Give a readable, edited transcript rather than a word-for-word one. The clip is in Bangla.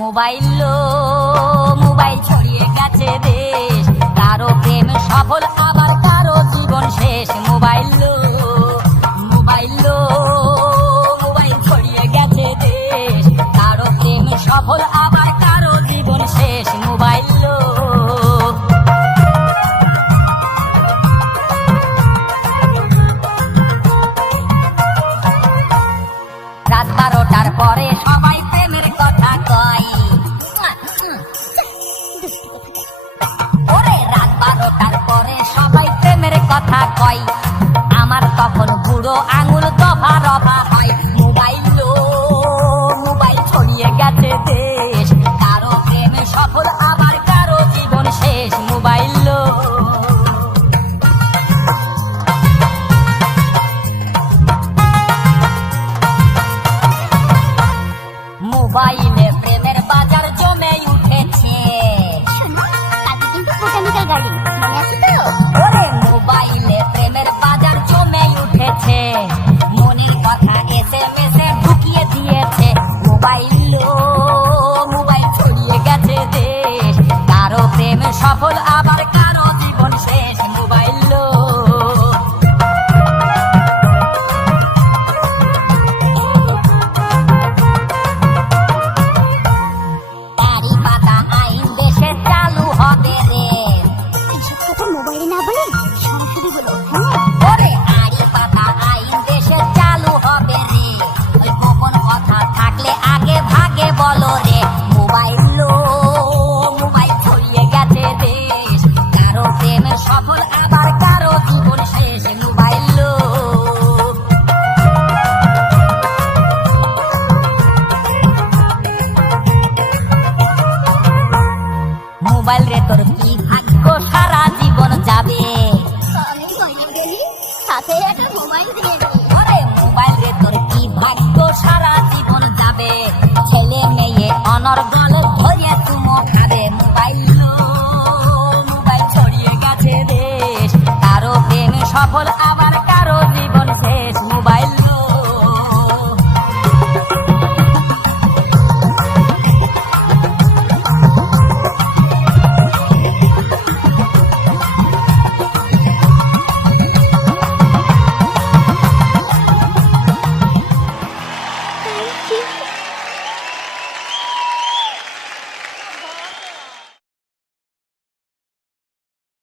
মোবাইল মোবাইল ছড়িয়ে গেছে দেশ, কারো প্রেম সফল আবার কারো জীবন শেষ। মোবাইল মোবাইল মোবাইল ছড়িয়ে গেছে দেশ, কারো প্রেম সফল আবার কারো জীবন শেষ। মোবাইল রাত 12টার পরে সবাই প্রেমের কথা কয়। ওরে রাত 12টার পরে সবাই প্রেমের কথা কয়, আমার তখন বুড়ো আঙুল দফা রফা হয়। মোবাইল মোবাইল ছড়িয়ে গেছে দেশ, কারো প্রেমে সফল আবার কারো জীবন শেষ। মোবাইল মোবাইলে প্রেমের বাজার জমে উঠেছে। ওরে মোবাইলে প্রেমের বাজার জমে উঠেছে, মনের কথা SMS-এ ঢুকিয়ে দিয়েছে। মোবাইল মোবাইল ছড়িয়ে গেছে দেশ, কারো প্রেম সফল আবার কারো জীবন শেষ। মোবাইল সফল আবার কারো জীবন শেষ। মোবাইল মোবাইল রে তোর কি ভাগ্য সারা জীবন যাবে, সাথে একটা মোবাইল দিয়ে